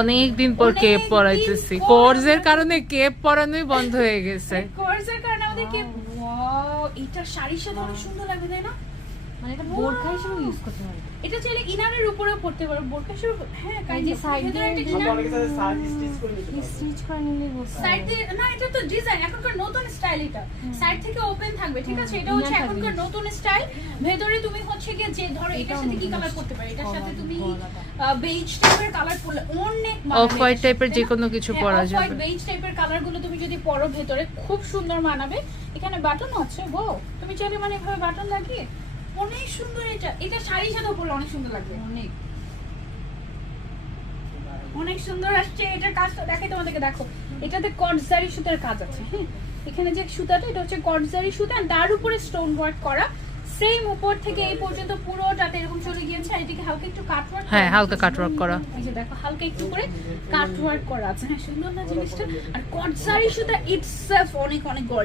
অনেক দিন পর কেপ পরাইতেছি। পর। কোর্সের কারণে কেপ পরানোই বন্ধ হয়ে গেছে। কোর্সের কারণে আমাদের কেপ ওয়াও এটা শাড়ির সাথে অনেক সুন্দর লাগবে তাই না? মানে এটা বোরখা হিসেবে ইউজ করতে পারবে এটা চাইলে ইনারের উপরেও পড়তে পারো বোরকা শুরু হ্যাঁ এই যে side দিয়ে একটা ইনার স্টিচ করে নিলে সাইড দিয়ে না এটা তো ডিজাইন এখনকার নতুন স্টাইল এটা। সাইড থেকে ওপেন থাকবে ঠিক আছে? এটা হচ্ছে এখনকার নতুন স্টাইল ভেতরে তুমি হচ্ছে গিয়ে যে ধরো এটার সাথে কি কালার করতে পারো? এটার সাথে তুমি বেজ টাইপের কালার পরলে অনেক অফ হোয়াইট টাইপের যে কোনো কিছু পরা অফ হোয়াইট বেজ টাইপের কালারগুলো তুমি যদি পরো ভেতরে খুব সুন্দর মানাবে। এখানে বাটন আছে গো। তুমি চাইলে মানে এভাবে বাটন লাগিয়ে অনেক সুন্দর এটা। এটা শাড়ির সাথে পরলে অনেক সুন্দর লাগবে। অনেক। অনেক সুন্দর আসছে। এটার কাজটা দেখাই তোমাদেরকে দেখো। এটাতে কটজারি সুতার কাজ আছে হ্যাঁ? এখানে যে সুতাটা এটা হচ্ছে কটজারি সুতা তার উপরে স্টোন ওয়ার্ক করা। সেম উপর থেকে এই পর্যন্ত পুরোটাতে এরকম চলে গিয়েছে আর এটাকে হালকা একটু কাট ওয়ার্ক হ্যাঁ, হালকা cut work করা। এই যে দেখো হালকা একটু করে কাট ওয়ার্ক করা আছে। হ্যাঁ সুন্দর না জিনিসটা? আর কটজারি সুতা ইটসেলফ অনেক অনেক গোল্ড